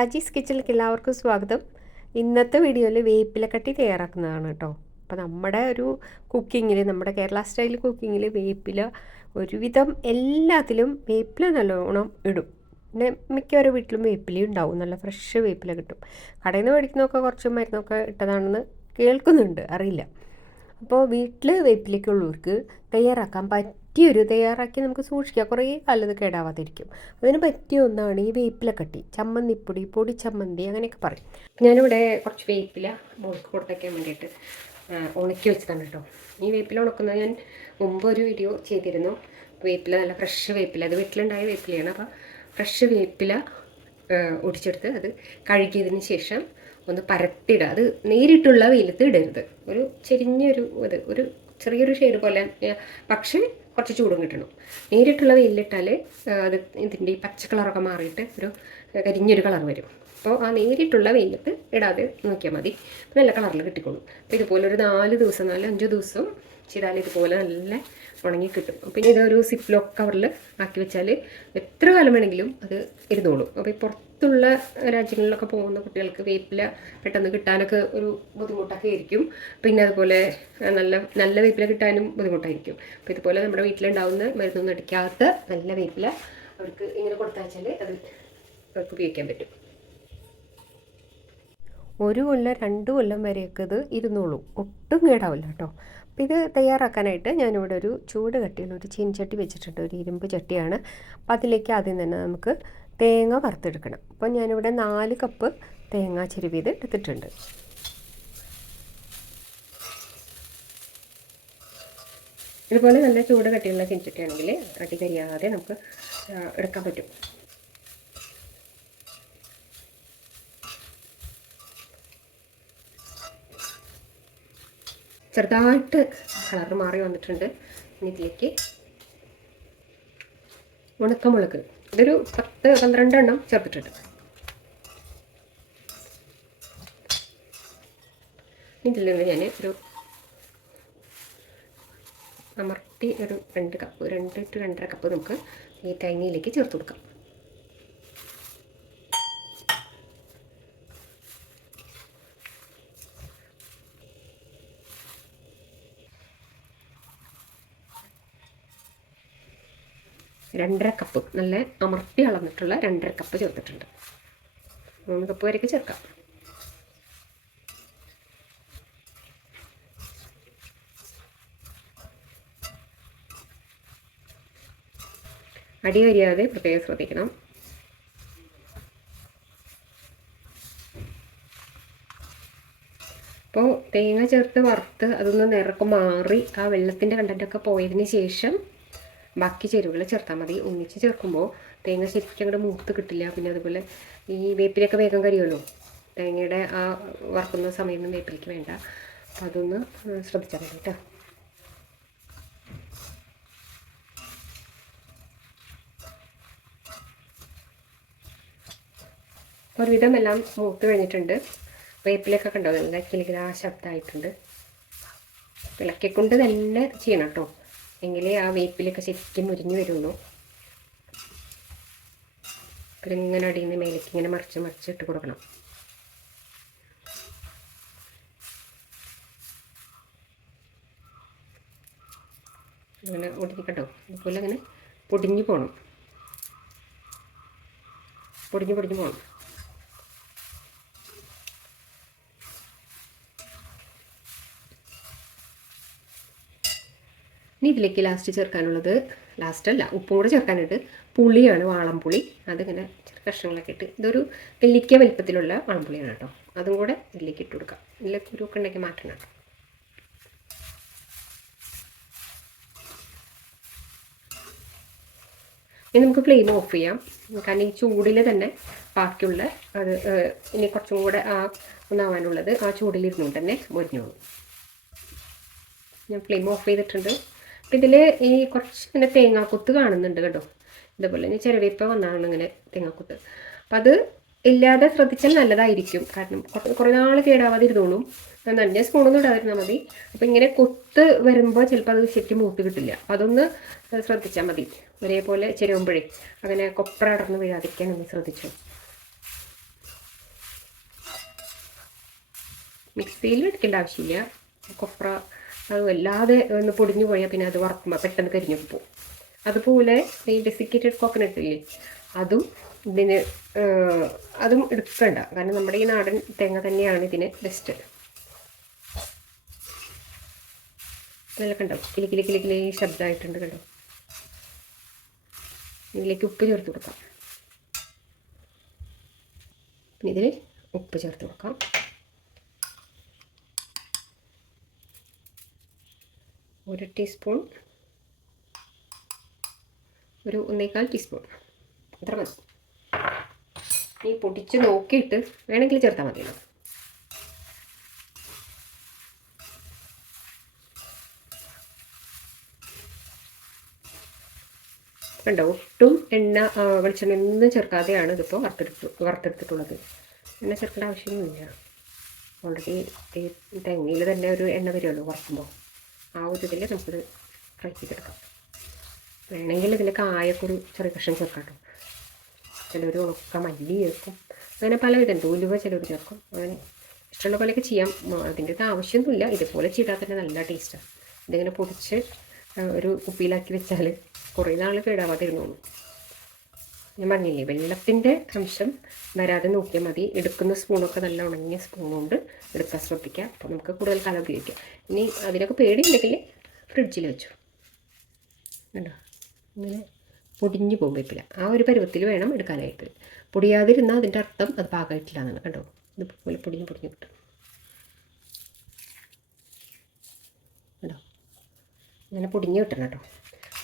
സജീസ് കിച്ചണിലേക്ക് എല്ലാവർക്കും സ്വാഗതം. ഇന്നത്തെ വീഡിയോയിൽ വേപ്പിലക്കട്ടി തയ്യാറാക്കുന്നതാണ് കേട്ടോ. അപ്പോൾ നമ്മുടെ ഒരു കുക്കിങ്ങിൽ നമ്മുടെ കേരള സ്റ്റൈൽ കുക്കിങ്ങിൽ വേപ്പില ഒരുവിധം എല്ലാത്തിലും വേപ്പില നല്ലോണം ഇടും. പിന്നെ മിക്കവാറും വീട്ടിലും വേപ്പില ഉണ്ടാവും. നല്ല ഫ്രഷ് വേപ്പില കിട്ടും. കടയിൽ നിന്ന് മേടിക്കുന്നതൊക്കെ കുറച്ച് മരുന്നൊക്കെ ഇട്ടതാണെന്ന് കേൾക്കുന്നുണ്ട്. അറിയില്ല. അപ്പോൾ വീട്ടിൽ വേപ്പിലേക്കുള്ളവർക്ക് തയ്യാറാക്കാൻ പറ്റിയൊരു തയ്യാറാക്കി നമുക്ക് സൂക്ഷിക്കാം. കുറേ കാലത്ത് കേടാവാതിരിക്കും. അതിന് പറ്റിയ ഒന്നാണ് ഈ വേപ്പിലക്കട്ടി ചമ്മന്തിപ്പൊടി പൊടി ചമ്മന്തി അങ്ങനെയൊക്കെ പറയും. ഞാനിവിടെ കുറച്ച് വേപ്പില മുളക്ക് കൊടുത്തേക്കാൻ വേണ്ടിയിട്ട് ഉണക്കി വെച്ചതാണ് കേട്ടോ. ഈ വേപ്പില ഉണക്കുന്നത് ഞാൻ മുമ്പ് ഒരു വീഡിയോ ചെയ്തിരുന്നു. വേപ്പില നല്ല ഫ്രഷ് വേപ്പില. അത് വീട്ടിലുണ്ടായ വേപ്പിലയാണ്. അപ്പോൾ ഫ്രഷ് വേപ്പില ഒടിച്ചെടുത്ത് അത് കഴുകിയതിന് ശേഷം ഒന്ന് പരത്തിയിടുക അത് നേരിട്ടുള്ള വെയിലത്ത് ഇടരുത്. ഒരു ചെരിഞ്ഞൊരു ഇത് ഒരു ചെറിയൊരു ഷെയ്ഡ് പോലെ. പക്ഷേ കുറച്ച് ചൂടും കിട്ടണം. നേരിട്ടുള്ള വെയിലിട്ടാൽ അത് ഇതിന്റെ ഈ പച്ച കളറൊക്കെ മാറിയിട്ട് ഒരു കരിഞ്ഞൊരു കളർ വരും. അപ്പോൾ ആ നേരിട്ടുള്ള വെയിലത്ത് ഇടാതെ നോക്കിയാൽ മതി. നല്ല കളറിൽ കിട്ടിക്കോളും. അപ്പോൾ ഇതുപോലെ ഒരു നാല് ദിവസം നാല് അഞ്ച് ദിവസം ചെയ്താൽ ഇതുപോലെ നല്ല ഉണങ്ങി കിട്ടും. പിന്നെ ഇതൊരു സിപ്പ് ലോക്ക് കവറിൽ ആക്കി വെച്ചാൽ എത്ര കാലം വേണമെങ്കിലും അത് ഇരുന്നോളും. അപ്പോൾ ഈ പുറത്തുള്ള രാജ്യങ്ങളിലൊക്കെ പോകുന്ന കുട്ടികൾക്ക് വേപ്പില പെട്ടെന്ന് കിട്ടാനൊക്കെ ഒരു ബുദ്ധിമുട്ടൊക്കെ ആയിരിക്കും. പിന്നെ അതുപോലെ നല്ല നല്ല വേപ്പില കിട്ടാനും ബുദ്ധിമുട്ടായിരിക്കും. അപ്പോൾ ഇതുപോലെ നമ്മുടെ വീട്ടിലുണ്ടാവുന്ന മരുന്നൊന്നും അടിക്കാത്ത നല്ല വേപ്പില അവർക്ക് ഇങ്ങനെ കൊടുത്താച്ചാൽ അത് അവർക്ക് ഉപയോഗിക്കാൻ പറ്റും. ഒരു കൊല്ലം രണ്ട് കൊല്ലം വരെയൊക്കെ ഇത് ഇരുന്നോളൂ. ഒട്ടും കേടാവില്ല കേട്ടോ. അപ്പോൾ ഇത് തയ്യാറാക്കാനായിട്ട് ഞാനിവിടെ ഒരു ചൂട് കട്ടിയുള്ള ഒരു ചീനച്ചട്ടി വെച്ചിട്ടുണ്ട്. ഒരു ഇരുമ്പ് ചട്ടിയാണ്. അപ്പോൾ അതിലേക്ക് ആദ്യം തന്നെ നമുക്ക് തേങ്ങ വറുത്തെടുക്കണം. അപ്പോൾ ഞാനിവിടെ നാല് കപ്പ് തേങ്ങ ചെരുവിയത് എടുത്തിട്ടുണ്ട്. ഇതുപോലെ നല്ല ചൂട് കട്ടിയുള്ള ചീനച്ചട്ടിയാണെങ്കിൽ അടി കരിയാതെ നമുക്ക് എടുക്കാൻ പറ്റും. ചെറുതായിട്ട് കളർ മാറി വന്നിട്ടുണ്ട്. ഇനി ഇതിലേക്ക് ഉണക്കമുളക്. ഇതൊരു പത്ത് പന്ത്രണ്ട് എണ്ണം ചേർത്തിട്ടുണ്ട്. ഇതിൽ നിന്ന് ഞാൻ ഒരു അമർത്തി ഒരു രണ്ട് കപ്പ് രണ്ട് ടു രണ്ടര കപ്പ് നമുക്ക് ഈ തേങ്ങയിലേക്ക് ചേർത്ത് കൊടുക്കാം. രണ്ടര കപ്പ് നല്ല അമർത്തി അളന്നിട്ടുള്ള രണ്ടര കപ്പ് ചേർത്തിട്ടുണ്ട്. മൂന്ന് കപ്പ് വരെയൊക്കെ ചേർക്കാം. അടി കരിയാതെ പ്രത്യേകം ശ്രദ്ധിക്കണം. അപ്പോൾ തേങ്ങ ചേർത്ത് വറുത്ത് അതൊന്ന് നിറക്കം മാറി ആ വെള്ളത്തിന്റെ കണ്ടന്റൊക്കെ പോയതിന് ശേഷം ബാക്കി ചേരുവകൾ ചേർത്താൽ മതി. ഒന്നിച്ച് ചേർക്കുമ്പോൾ തേങ്ങ ശരിക്കും അങ്ങോട്ട് മൂത്ത് കിട്ടില്ല. പിന്നെ അതുപോലെ ഈ വേപ്പിലൊക്കെ വേഗം കരിയുള്ളൂ തേങ്ങയുടെ ആ വറുക്കുന്ന സമയമൊന്നും വേപ്പിലേക്ക് വേണ്ട. അപ്പോൾ അതൊന്ന് ശ്രദ്ധിച്ചാൽ മതി കേട്ടോ ഒരുവിധം എല്ലാം മൂത്ത് കഴിഞ്ഞിട്ടുണ്ട്. വേപ്പിലൊക്കെ കണ്ടോ? നല്ല കിളികിലാ ശബ്ദമായിട്ടുണ്ട് ഇളക്കിക്കൊണ്ട് തന്നെ ചെയ്യണം കേട്ടോ എങ്കിലേ ആ വേപ്പിലൊക്കെ ശരിക്കും മുരിഞ്ഞു വരുള്ളൂ. ഇങ്ങനെ അടിയിൽ നിന്ന് മേലേക്ക് ഇങ്ങനെ മറിച്ച് മറിച്ച് ഇട്ട് കൊടുക്കണം. അങ്ങനെ ഒടിഞ്ഞ് കണ്ടോ അതുപോലെ അങ്ങനെ പൊടിഞ്ഞു പോകണം പൊടിഞ്ഞ് പൊടിഞ്ഞു പോകണം ഇനി ഇതിലേക്ക് ലാസ്റ്റ് ചേർക്കാനുള്ളത് ലാസ്റ്റ് അല്ല ഉപ്പും കൂടെ ചേർക്കാനുണ്ട്. പുളിയാണ് വാളംപുളി. അതിങ്ങനെ ചെറിയ കഷ്ണങ്ങളൊക്കെ ഇട്ട് ഇതൊരു നെല്ലിക്ക വലിപ്പത്തിലുള്ള വാളംപുളിയാണ് കേട്ടോ. അതും കൂടെ ഇതിലേക്ക് ഇട്ട് കൊടുക്കാം. ഇതിലെ കുരുക്കെ ഉണ്ടെങ്കിൽ മാറ്റണം ഇനി നമുക്ക് ഫ്ലെയിം ഓഫ് ചെയ്യാം. കാരണം ഈ ചൂടിൽ തന്നെ ബാക്കിയുള്ള അത് ഇനി കുറച്ചും കൂടെ ആ ഒന്നാവാനുള്ളത് ആ ചൂടിലിരുന്നുകൊണ്ട് തന്നെ മുരിഞ്ഞോളൂ. ഞാൻ ഫ്ലെയിം ഓഫ് ചെയ്തിട്ടുണ്ട്. ഇതിൽ ഈ കുറച്ച് ഇങ്ങനെ തേങ്ങാക്കുത്ത് കാണുന്നുണ്ട് കേട്ടോ. ഇതുപോലെ ഞാൻ ചിരവിപ്പോൾ വന്നാണ് ഇങ്ങനെ തേങ്ങാക്കുത്ത്. അപ്പം അത് ഇല്ലാതെ ശ്രദ്ധിച്ചാൽ നല്ലതായിരിക്കും. കാരണം കുറേ നാൾ കേടാവാതെ ഇരുന്നോളും നനഞ്ഞ സ്പൂണൊന്നും ഇടാതിരുന്നാൽ മതി. അപ്പം ഇങ്ങനെ കൊത്ത് വരുമ്പോൾ ചിലപ്പോൾ അത് ശരിക്കും മൂത്ത് കിട്ടില്ല. അതൊന്ന് ശ്രദ്ധിച്ചാൽ മതി. ഒരേപോലെ ചെരുവുമ്പോഴേ അങ്ങനെ കൊപ്ര അടർന്ന് വീഴാതിരിക്കാൻ ഒന്ന് ശ്രദ്ധിച്ചു. മിക്സിയിൽ എടുക്കേണ്ട ആവശ്യമില്ല. കൊപ്ര അത് വല്ലാതെ ഒന്ന് പൊടിഞ്ഞു പോയാൽ പിന്നെ അത് വറക്കുമ്പോൾ പെട്ടെന്ന് കരിഞ്ഞു പോകും അതുപോലെ ഈ ഡെസിക്കേറ്റഡ് കോക്കനട്ട് ഇല്ലേ അതും ഇതിന് അതും എടുക്കണ്ട. കാരണം നമ്മുടെ ഈ നാടൻ തേങ്ങ തന്നെയാണ് ഇതിന് ബെസ്റ്റ് നല്ല കണ്ടോ? കിലി കിലി കിലി ശബ്ദമായിട്ടുണ്ട് കണ്ടോ? ഇതിലേക്ക് ഉപ്പ് ചേർത്ത് കൊടുക്കാം. ഇതിൽ ഉപ്പ് ചേർത്ത് കൊടുക്കാം. ഒരു ടീസ്പൂൺ ഒരു ഒന്നേകാൽ ടീസ്പൂൺ അത്ര മതി. നീ പൊടിച്ച് നോക്കിയിട്ട് വേണമെങ്കിൽ ചേർത്താൽ മതിയല്ലോ കണ്ടോ? ഒട്ടും എണ്ണ വെളിച്ചെണ്ണ ഒന്നും ചേർക്കാതെയാണ് ഇതിപ്പോൾ വറുത്തെടുത്ത് വറുത്തെടുത്തിട്ടുള്ളത്. എണ്ണ ചേർക്കേണ്ട ആവശ്യമൊന്നുമില്ല. ഓൾറെഡി ഈ തെങ്ങയിൽ തന്നെ ഒരു എണ്ണ വരുമല്ലോ വറുക്കുമ്പോൾ ആ ഒരു ഇതിൽ നമുക്കിത് ഫ്രൈ ചെയ്തെടുക്കാം വേണമെങ്കിൽ ഇതിൽ കായക്കൊരു ചെറിയ കഷ്ണം ചേർക്കാം കേട്ടോ ചിലർ ഉണക്ക മല്ലി ചേർക്കും. അങ്ങനെ പലവിധം ഉണ്ട് ഉലുവ ചിലർ ചേർക്കും. അങ്ങനെ ഇഷ്ടമുള്ള പോലെയൊക്കെ ചെയ്യാം. അതിന്റെ ഇത് ആവശ്യമൊന്നുമില്ല. ഇതുപോലെ ചെയ്താൽ തന്നെ നല്ല ടേസ്റ്റാണ് ഇതിങ്ങനെ പൊടിച്ച് ഒരു കുപ്പിയിലാക്കി വെച്ചാൽ കുറേ നാൾ കേടാവാതെ ഇരുന്നോളൂ. ഞാൻ പറഞ്ഞില്ലേ വെള്ളത്തിന്റെ അംശം വരാതെ നോക്കിയാൽ മതി. എടുക്കുന്ന സ്പൂണൊക്കെ നല്ല ഉണങ്ങിയ സ്പൂൺ കൊണ്ട് എടുക്കാൻ ശ്രദ്ധിക്കുക അപ്പോൾ നമുക്ക് കൂടുതൽ കാലം ഉപയോഗിക്കാം. ഇനി അതിനൊക്കെ പേടിയുണ്ടെങ്കിൽ ഫ്രിഡ്ജിൽ വെച്ചു. കണ്ടോ? ഇങ്ങനെ പൊടിഞ്ഞു പോകും വേപ്പില. ആ ഒരു പരുവത്തിൽ വേണം എടുക്കാനായിട്ട്. പൊടിയാതിരുന്നാൽ അതിന്റെ അർത്ഥം അത് പാകമായിട്ടില്ല എന്നാണ്. കണ്ടോ? ഇതുപോലെ പൊടിഞ്ഞ് പൊടിഞ്ഞ് കിട്ടും. കണ്ടോ? ഇങ്ങനെ പൊടിഞ്ഞ് കിട്ടണം കേട്ടോ.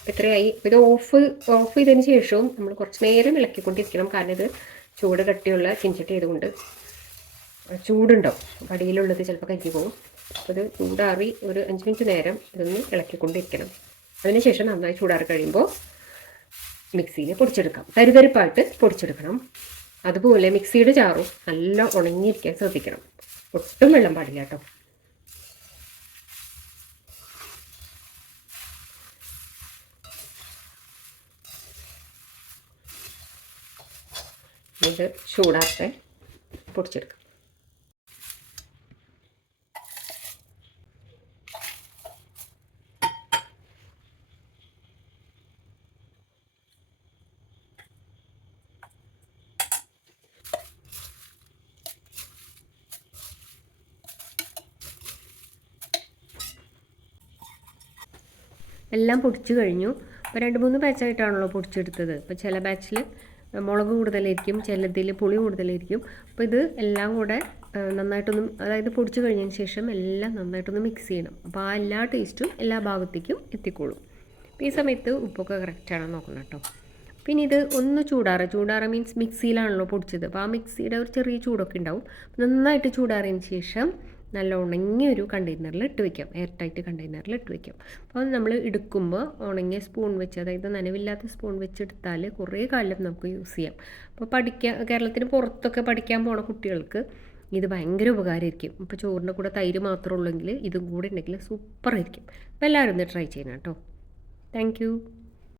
ഇത്രയായി ഇത് ഓഫ് ഓഫ് ചെയ്തതിന് ശേഷവും നമ്മൾ കുറച്ച് നേരം ഇളക്കിക്കൊണ്ടിരിക്കണം. കാരണം ഇത് ചൂട് കട്ടിയുള്ള ചിഞ്ചട്ടി ആയതുകൊണ്ട്. ചൂടുണ്ടാവും. കടിയിലുള്ളത് ചിലപ്പോൾ കരിഞ്ഞു പോകും. അപ്പോൾ ഇത് ചൂടാറി ഒരു അഞ്ച് മിനിറ്റ് നേരം ഇതൊന്ന് ഇളക്കിക്കൊണ്ടിരിക്കണം. അതിനുശേഷം നന്നായി ചൂടാറി കഴിയുമ്പോൾ മിക്സിയിൽ പൊടിച്ചെടുക്കാം. തരിതരിപ്പായിട്ട് പൊടിച്ചെടുക്കണം. അതുപോലെ മിക്സിയുടെ ചാറും നല്ല ഉണങ്ങിയിരിക്കാൻ ശ്രദ്ധിക്കണം. ഒട്ടും വെള്ളം പാടില്ല കേട്ടോ. ഇത് ചൂടാത്തെ പൊടിച്ചെടുക്കാം. എല്ലാം പൊടിച്ചു കഴിഞ്ഞു. അപ്പോൾ രണ്ട് മൂന്ന് ബാച്ചായിട്ടാണല്ലോ പൊടിച്ചെടുത്തത്. അപ്പോൾ ചില ബാച്ചിൽ മുളക് കൂടുതലായിരിക്കും ചിലതിൽ പുളി കൂടുതലായിരിക്കും. അപ്പോൾ ഇത് എല്ലാം കൂടെ നന്നായിട്ടൊന്ന് അതായത് പൊടിച്ചു കഴിഞ്ഞതിന് ശേഷം എല്ലാം നന്നായിട്ടൊന്ന് മിക്സ് ചെയ്യണം. അപ്പോൾ ആ എല്ലാ ടേസ്റ്റും എല്ലാ ഭാഗത്തേക്കും എത്തിക്കോളും. ഈ സമയത്ത് ഉപ്പൊക്കെ കറക്റ്റാണെന്ന് നോക്കണം കേട്ടോ. പിന്നെ ഇത് ഒന്ന് ചൂടാറ്. ചൂടാറ് മീൻസ് മിക്സിയിലാണല്ലോ പൊടിച്ചത്. അപ്പോൾ ആ മിക്സിയുടെ ഒരു ചെറിയ ചൂടൊക്കെ ഉണ്ടാവും. നന്നായിട്ട് ചൂടാറിയതിന് ശേഷം നല്ല ഉണങ്ങിയ ഒരു കണ്ടെയ്നറിൽ ഇട്ട് വയ്ക്കാം എയർ ടൈറ്റ് കണ്ടെയ്നറിൽ ഇട്ട് വയ്ക്കാം അപ്പോൾ നമ്മൾ എടുക്കുമ്പോൾ ഉണങ്ങിയ സ്പൂൺ വെച്ച് അതായത് നനവില്ലാത്ത സ്പൂൺ വെച്ചെടുത്താൽ കുറേ കാലം നമുക്ക് യൂസ് ചെയ്യാം. അപ്പോൾ പഠിക്കാൻ കേരളത്തിന് പുറത്തൊക്കെ പഠിക്കാൻ പോണ കുട്ടികൾക്ക് ഇത് ഭയങ്കര ഉപകാരമായിരിക്കും. ഇപ്പോൾ ചോറിന്റെ കൂടെ തൈര് മാത്രമേ ഉള്ളെങ്കിൽ ഇതും കൂടെ ഉണ്ടെങ്കിൽ സൂപ്പറായിരിക്കും അപ്പോൾ എല്ലാവരും ഒന്ന് ട്രൈ ചെയ്യണം കേട്ടോ. താങ്ക്